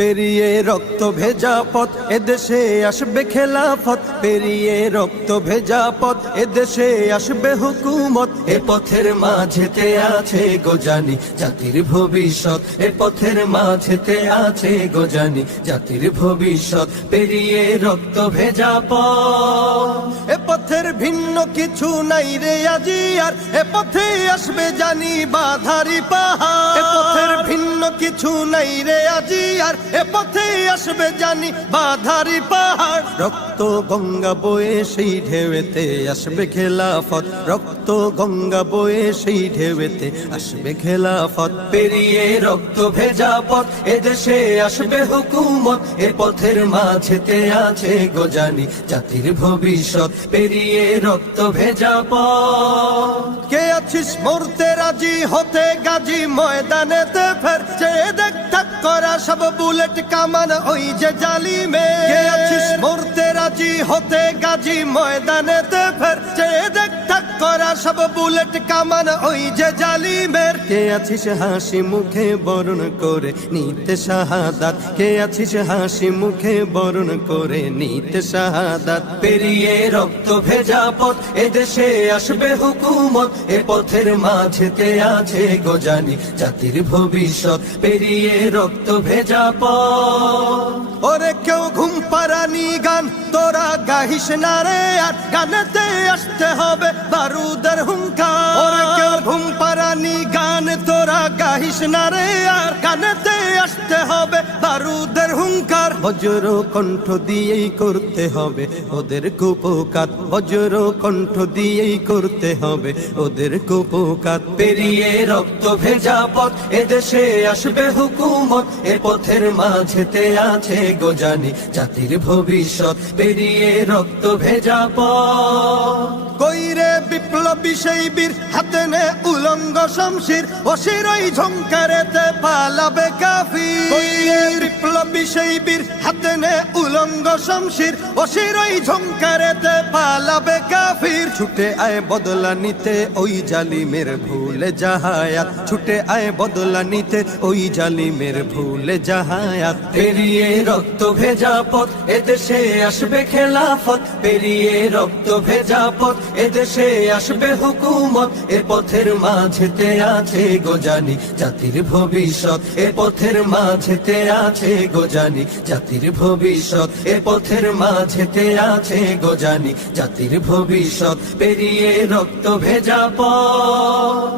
পেরিয়ে রক্ত ভেজা পথ এদেশে আসবে খেলাফত, পেরিয়ে রক্ত ভেজা পথ এদেশে আসবে হুকুমত। এ পথের মাঝেতে আছে গোজানি জাতির ভবিষ্যৎ, এ পথের মাঝেতে আছে গোজানি জাতির ভবিষ্যৎ। পেরিয়ে রক্ত ভেজা পথ, এ পথের ভিন্ন কিছু নাই রে আজি আর, এ পথে আসবে জানি বাধারি পাহাড়। এ পথের ভিন্ন কিছু নাই রে আজি আর, এ পথে আসবে জানি বাধারি পাহাড়। রক্ত গঙ্গা বয়ে সেই ঢেউতে আসবে খেলাফত, রক্ত গঙ্গা বয়ে সেই ঢেউতে আসবে খেলাফত। পেরিয়ে রক্ত ভেজা পথ এদেশে আসবে হুকুমত, এ পথের মাঝেতে আছে গোজানি জাতির ভবিষ্যৎ। পেরিয়ে রক্ত ভেজা পথ, কে আছিস মরতে রাজি হতে গাজী ময়দানেতে ফের, চেয়ে দেখ থাক করা সব বুলেট কামান ওই যে জালিমে। কে আছিস মরতে রাজি হতে গাজী ময়দানেতে ফের, চেয়ে দেখ থাক করা সব বুলেট কামান ওই যে জালিমের। কে আছিস হাসি মুখে বরণ করে নিতে শাহাদাত, কে আছিস হাসি মুখে বরণ করে নিতে শাহাদাত। পেরিয়ে রক্ত ভেজা পথ এদেশে আসবে হুকুমত, এ পথের মাঝেতে আছে গোজানি জাতির ভবিষ্যৎ। পেরিয়ে রক্ত ভেজা পথ, ওরে কেউ ঘুম পাড়ানি গান তোরা গাহিস না রে আর, গানেতে আসতে হবে বারুদের হুঙ্কার। ওরে কেউ ঘুম পাড়ানি গান তোরা গাহিস না রে আর, গানেতে আসতে হবে বারুদের হুঙ্কার। বজ্র কণ্ঠ দিয়েই করতে হবে ওদের কুপকাত, বজ্র কণ্ঠ দিয়েই করতে হবে ওদের কুপকাত। পেরিয়ে রক্ত ভেজা পথ এদেশে আসবে হুকুমত, এ পথের মাঝেতে আছে গোজানি জাতির ভবিষ্যৎ। পেরিয়ে রক্ত ভেজা পথ, কইরে বিপ্লবী সেই বীর হাতে নে উলঙ্গ শমশির, অশিরই ঝংকারেতে পালাবে কাফির। কইরে বিপ্লবী সেই বীর হাতে নে উলঙ্গ শমশির, অশিরই ঝংকারেতে পালাবে কাফির। ছুটে আয় বদলা নিতে ওই জালিমের ভুলে জাহায়াত, ছুটে আয় বদলা নিতে ওই জালিমের ভুলে জাহায়াত। পেরিয়ে রক্ত ভেজা পথ এদেশে আসবে খেলাফত, পেরিয়ে রক্ত ভেজা পথ এদেশে আসবে হুকুমত, এ পথের মাঝেতে আছে গোজানি জাতির ভবিষ্যৎ। এ পথের মাঝেতে আছে গোজানি জাতির ভবিষ্যৎ, এ পথের মাঝেতে আছে গোজানি জাতির ভবিষ্যৎ। পেরিয়ে রক্ত ভেজা পথ।